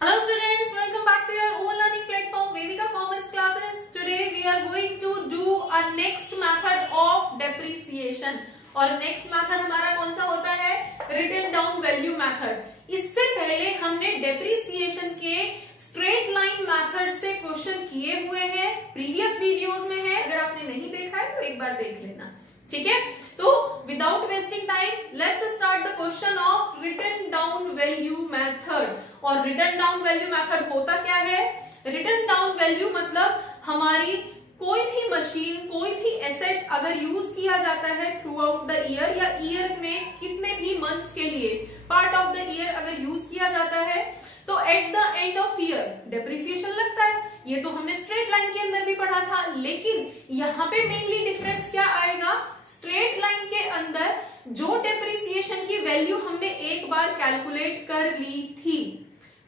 Hello students, welcome back to your own learning platform Vedika Commerce Classes. Today we are going to do a next method of depreciation. और next method हमारा कौन सा होता है? Written down value method. इससे पहले हमने depreciation के स्ट्रेट लाइन मेथड से क्वेश्चन किए हुए हैं, प्रीवियस वीडियोस में है। अगर आपने नहीं देखा है तो एक बार देख लेना, ठीक है। तो without wasting time let's start the question of written down value method. और रिटन डाउन वैल्यू मेथड होता क्या है? रिटन डाउन वैल्यू मतलब हमारी कोई भी मशीन, कोई भी एसेट अगर यूज किया जाता है थ्रू आउट द ईयर या ईयर में कितने भी मंथ्स के लिए, पार्ट ऑफ द ईयर अगर यूज किया जाता है तो at the end of year depreciation लगता है। ये तो हमने स्ट्रेट लाइन के अंदर भी पढ़ा था, लेकिन यहाँ पे मेनली डिफरेंस क्या आएगा? स्ट्रेट लाइन के अंदर जो डेप्रिसिएशन की वैल्यू हमने एक बार कैलकुलेट कर ली थी,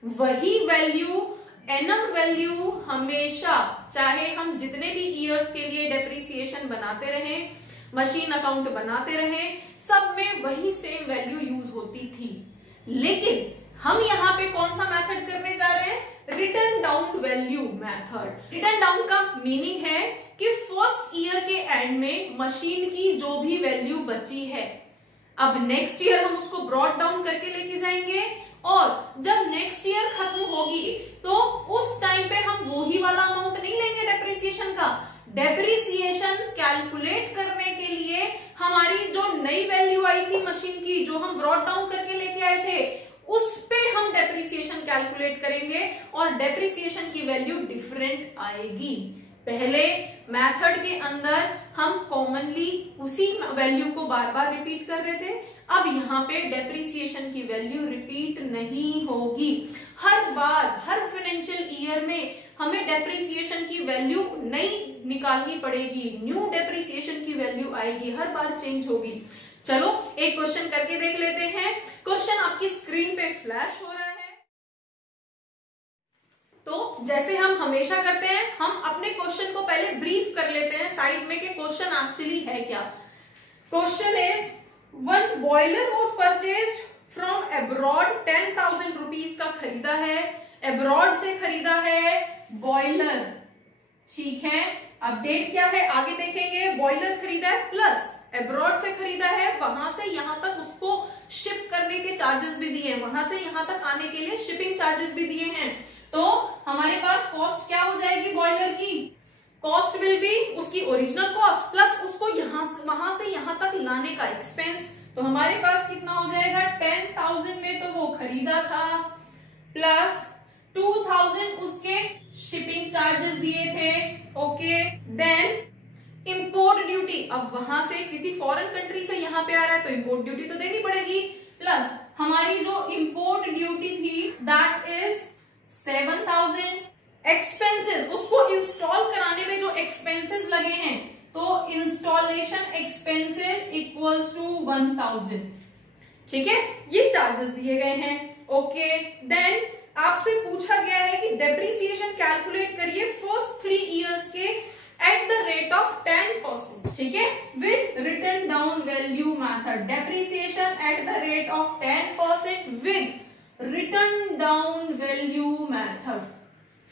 वही वैल्यू एनम वैल्यू हमेशा, चाहे हम जितने भी ईयर्स के लिए डेप्रिसिएशन बनाते रहें, मशीन अकाउंट बनाते रहें, सब में वही सेम वैल्यू यूज होती थी। लेकिन हम यहाँ पे कौन सा मेथड करने जा रहे हैं? Written down value method. Written down का मीनिंग है कि फर्स्ट ईयर के एंड में मशीन की जो भी वैल्यू बची है, अब नेक्स्ट ईयर हम उसको ब्रॉट डाउन करके लेके जाएंगे, और जब नेक्स्ट ईयर खत्म होगी तो उस टाइम पे हम वही वाला अमाउंट नहीं लेंगे डेप्रिसिएशन का। डेप्रिसिएशन कैलकुलेट करने के लिए हमारी जो नई वैल्यू आई थी मशीन की, जो हम ब्रॉट डाउन करके लेके आए थे, उस पे हम डेप्रिसिएशन कैलकुलेट करेंगे और डेप्रिसिएशन की वैल्यू डिफरेंट आएगी। पहले मेथड के अंदर हम कॉमनली उसी वैल्यू को बार बार रिपीट कर रहे थे, अब यहाँ पे डेप्रिसिएशन की वैल्यू रिपीट नहीं होगी। हर बार, हर फाइनेंशियल ईयर में हमें डेप्रिसिएशन की वैल्यू नई निकालनी पड़ेगी, न्यू डेप्रिसिएशन की वैल्यू आएगी, हर बार चेंज होगी। चलो एक क्वेश्चन करके देख लेते हैं। क्वेश्चन आपकी स्क्रीन पे फ्लैश हो रहा है। तो जैसे हम हमेशा करते हैं, हम अपने क्वेश्चन को पहले ब्रीफ कर लेते हैं साइड में कि क्वेश्चन एक्चुअली है क्या। Question is one boiler was purchased from abroad, 10,000 rupees का खरीदा है, अब्रॉड से खरीदा है बॉयलर, ठीक है। अपडेट क्या है आगे देखेंगे। बॉयलर खरीदा है प्लस अब्रॉड से खरीदा है, वहां से यहां तक उसको शिप करने के चार्जेस भी दिए हैं, वहां से यहां तक आने के लिए शिपिंग चार्जेस भी दिए हैं। तो हमारे पास कॉस्ट क्या हो जाएगी बॉयलर की? कॉस्ट विल बी उसकी ओरिजिनल कॉस्ट प्लस उसको वहां से यहां तक लाने का एक्सपेंस। तो हमारे पास कितना हो जाएगा? 10,000 में तो वो खरीदा था, प्लस 2,000 उसके शिपिंग चार्जेस दिए थे, ओके। देन इंपोर्ट ड्यूटी, अब वहां से किसी फॉरेन कंट्री से यहां पे आ रहा है तो इंपोर्ट ड्यूटी तो देनी पड़ेगी, प्लस हमारी जो इंपोर्ट ड्यूटी थी दैट इज 7,000। एक्सपेंसेस, उसको इंस्टॉल कराने में जो एक्सपेंसेस लगे हैं, तो इंस्टॉलेशन एक्सपेंसेस इक्वल्स टू 1,000, ठीक है। ये चार्जेस दिए गए हैं, ओके। देन आपसे पूछा गया है कि डेप्रिसिएशन कैलकुलेट करिए फर्स्ट 3 इयर्स के एट द रेट ऑफ 10%, ठीक है, with written down value method. Depreciation at the rate of 10% with written down value method,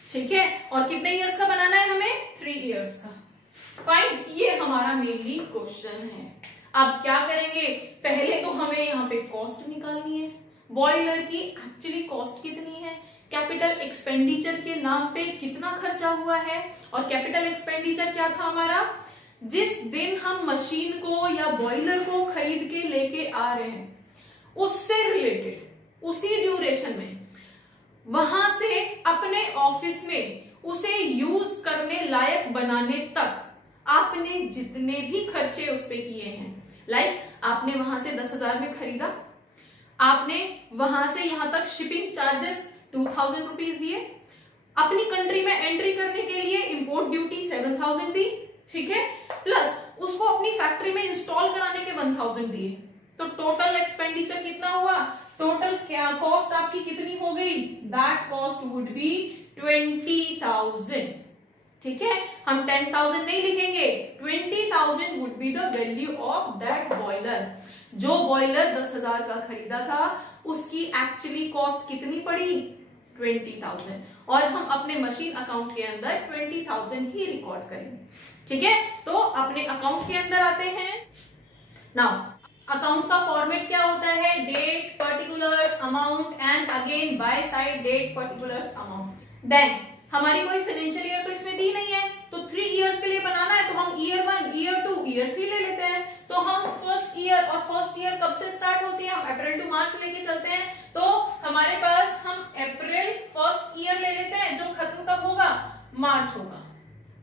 ठीक है। और कितने इयर्स का बनाना है हमें? 3 इयर्स का। फाइन, ये हमारा मेनली क्वेश्चन है। अब क्या करेंगे? पहले तो हमें यहाँ पे कॉस्ट निकालनी है, बॉयलर की एक्चुअली कॉस्ट कितनी है, कैपिटल एक्सपेंडिचर के नाम पे कितना खर्चा हुआ है। और कैपिटल एक्सपेंडिचर क्या था हमारा? जिस दिन हम मशीन को या बॉयलर को खरीद के लेके आ रहे हैं, उससे रिलेटेड उसी ड्यूरेशन में वहां से अपने ऑफिस में उसे यूज करने लायक बनाने तक आपने जितने भी खर्चे उस पे किए हैं, लाइक आपने वहां से 10,000 में खरीदा, आपने वहां से यहां तक शिपिंग चार्जेस 2,000 रुपीज दिए, अपनी कंट्री में एंट्री करने के लिए इंपोर्ट ड्यूटी 7,000 दी, ठीक है, प्लस उसको अपनी फैक्ट्री में इंस्टॉल कराने के 1,000 दिए। तो टोटल एक्सपेंडिचर कितना हुआ? टोटल क्या कॉस्ट आपकी कितनी हो गई? दैट कॉस्ट वुड बी 20,000, ठीक है। हम 10,000 नहीं लिखेंगे, 20,000 would be the value of that boiler. जो बॉयलर 10,000 का खरीदा था उसकी एक्चुअली कॉस्ट कितनी पड़ी? 20,000 और हम अपने मशीन अकाउंट के अंदर 20,000 ही रिकॉर्ड करेंगे। ठीक है, तो अपने अकाउंट के अंदर आते हैं। नाउ अकाउंट का फॉर्मेट क्या होता है? Date, particulars, amount and again by side date, particulars, amount. Then हमारी कोई फाइनेंशियल ईयर तो इसमें दी नहीं है, तो 3 इयर्स के लिए बनाना है तो हम ईयर 1, ईयर 2, ईयर 3 ले लेते हैं। तो हम फर्स्ट ईयर, और फर्स्ट ईयर कब से स्टार्ट होती है? हम अप्रैल टू मार्च लेके चलते हैं, तो हमारे पास हम अप्रैल फर्स्ट ईयर ले लेते हैं, जो खत्म कब होगा? मार्च होगा।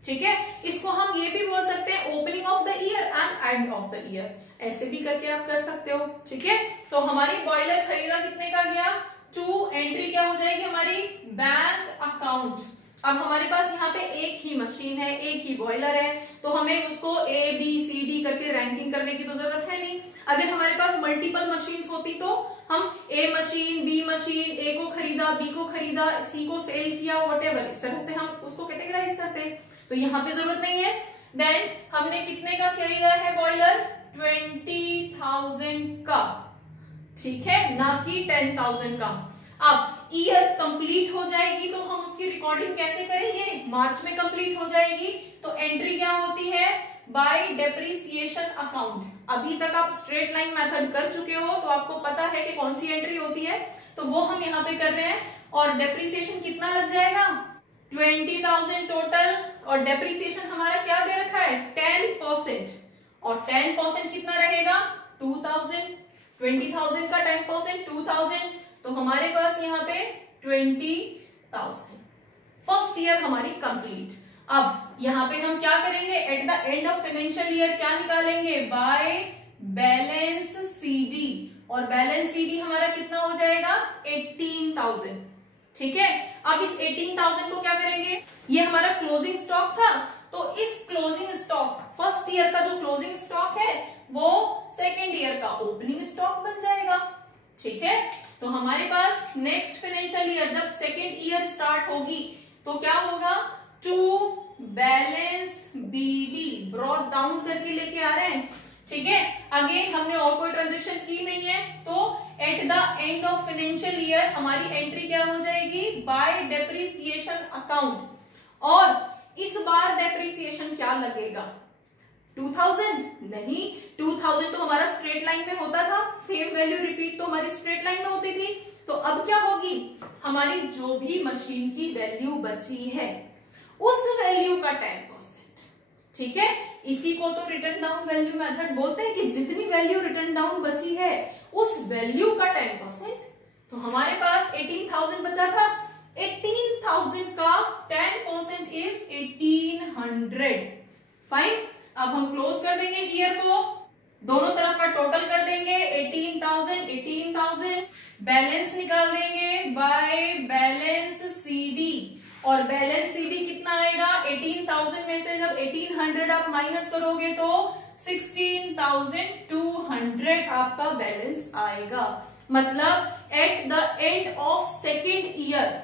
ठीक है, इसको हम ये भी बोल सकते हैं opening of the year and end of the year, ऐसे भी करके आप कर सकते हो। ठीक है, तो हमारी बॉयलर खरीदा कितने का गया? 2, एंट्री क्या हो जाएगी हमारी? Bank account. अब हमारे पास यहाँ पे एक ही मशीन है, एक ही बॉयलर है, तो हमें उसको A B C D करके रैंकिंग करने की तो जरूरत है नहीं। अगर हमारे पास मल्टीपल मशीन्स होती तो हम A machine, B machine, A को खरीदा, B को खरीदा, C को सेल किया, व्हाटएवर, इस तरह से हम उसको कैटेगराइज करते, तो यहाँ पे जरूरत नहीं है। देन हमने कितने का किया है बॉयलर? 20,000 का। ठीक है, ना कि 10,000 का। अब ईयर कंप्लीट हो जाएगी तो हम उसकी रिकॉर्डिंग कैसे करेंगे? मार्च में कंप्लीट हो जाएगी, तो एंट्री क्या होती है? Bye depreciation account. अभी तक आप स्ट्रेट लाइन मेथड कर चुके हो तो आपको पता है कि कौन सी एंट्री होती है, तो वो हम यहाँ पे कर रहे हैं। और डेप्रिसिएशन कितना लग जाएगा? 20,000 टोटल, और डेप्रिसिएशन हमारा क्या दे रखा है? 10%, और 10% कितना रहेगा? 2,000। 20,000 का 10% 2,000, तो हमारे पास यहाँ पे 20,000। फर्स्ट ईयर हमारी कंप्लीट। अब यहाँ पे हम क्या करेंगे? At the end of financial year क्या निकालेंगे? बाय बैलेंस सीडी, और बैलेंस सीडी हमारा कितना हो जाएगा? 18,000। ठीक है, अब इस 18,000 को क्या करेंगे? ये हमारा क्लोजिंग स्टॉक था, तो इस क्लोजिंग स्टॉक, फर्स्ट ईयर का जो क्लोजिंग स्टॉक है वो सेकेंड ईयर का ओपनिंग स्टॉक बन जाएगा। ठीक है, तो हमारे पास नेक्स्ट फाइनेंशियल ईयर जब सेकेंड ईयर स्टार्ट होगी तो क्या होगा? To balance BD, brought down करके लेके आ रहे हैं। ठीक है, अगेन हमने और कोई ट्रांजेक्शन की नहीं है, तो at the end of financial year हमारी एंट्री क्या हो जाएगी? Bye depreciation account. और इस बार डेप्रिसिएशन क्या लगेगा? 2,000 नहीं, 2,000 तो हमारा स्ट्रेट लाइन में होता था, सेम वैल्यू रिपीट तो हमारी स्ट्रेट लाइन में होती थी। तो अब क्या होगी? हमारी जो भी मशीन की वैल्यू बची है उस वैल्यू का 10%। ठीक है, इसी को तो रिटर्न डाउन वैल्यू मेथड बोलते हैं कि जितनी वैल्यू रिटर्न डाउन बची है उस वैल्यू का 10%। तो हमारे पास 18,000 बचा था, 18,000 का 10% इज 1,800। फाइन, अब हम क्लोज कर देंगे ईयर को, दोनों तरफ का टोटल कर देंगे 18,000, बैलेंस निकाल देंगे बाय बैलेंस सीडी, और बैलेंस सीडी कितना आएगा? 18,000 में से जब 1,800 आप माइनस करोगे तो 16,200 आपका बैलेंस आएगा। मतलब at the end of second year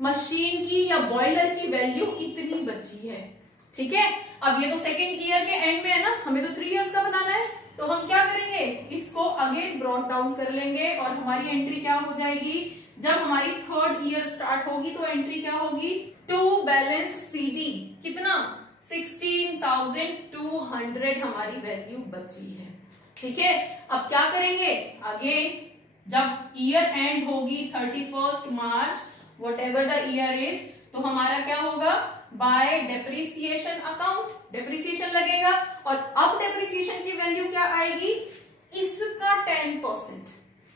machine की या बॉयलर की वैल्यू इतनी बची है। ठीक है, अब ये तो सेकेंड ईयर के एंड में है ना, हमें तो 3 इयर्स का बनाना है, तो हम क्या करेंगे? इसको अगेन ब्रॉट डाउन कर लेंगे, और हमारी एंट्री क्या हो जाएगी? जब हमारी थर्ड ईयर स्टार्ट होगी तो एंट्री क्या होगी? टू बैलेंस सीडी, कितना? 16,200 हमारी वैल्यू बची है। ठीक है, अब क्या करेंगे? अगेन जब ईयर एंड होगी 31 March, whatever the year is, तो हमारा क्या होगा? बाय डेप्रिसिएशन अकाउंट, डेप्रिसिएशन लगेगा, और अब डेप्रिसिएशन की वैल्यू क्या आएगी? इसका 10%।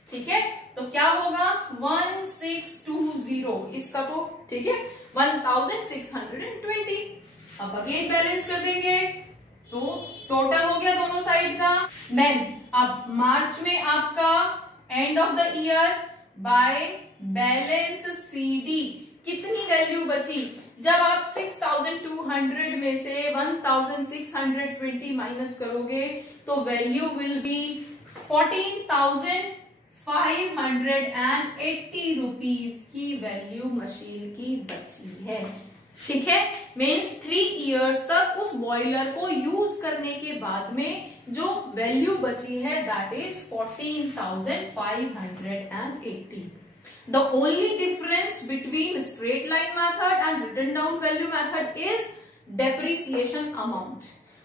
ठीक है, तो क्या होगा? 1620, इसका तो ठीक है 1,620। अब अगेन बैलेंस कर देंगे, तो टोटल हो गया दोनों साइड का। देन अब मार्च में आपका end of the year by balance CD कितनी वैल्यू बची? जब आप 6,200 में से 1,620 माइनस करोगे तो वैल्यू विल बी 14,580 रुपीज की वैल्यू मशीन की बची है। ठीक है, मीन्स 3 इयर्स तक उस बॉयलर को यूज करने के बाद में जो वैल्यू बची है that is 14,580। The only difference between straight line method and written down value method is depreciation amount.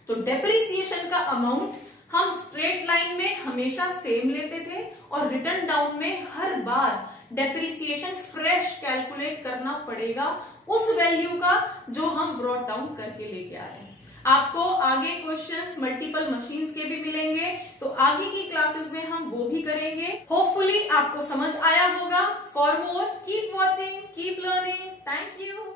तो डेप्रिसिएशन का अमाउंट हम स्ट्रेट लाइन में हमेशा सेम लेते थे और रिटन डाउन में हर बार डेप्रिसिएशन फ्रेश कैलकुलेट करना पड़ेगा उस वैल्यू का जो हम ब्रॉट डाउन करके लेके आ रहे हैं। आपको आगे क्वेश्चंस मल्टीपल मशीन्स के भी मिलेंगे, तो आगे की क्लासेस में हम वो भी करेंगे। होपफुली आपको समझ आया होगा। For more keep watching, keep learning. Thank you.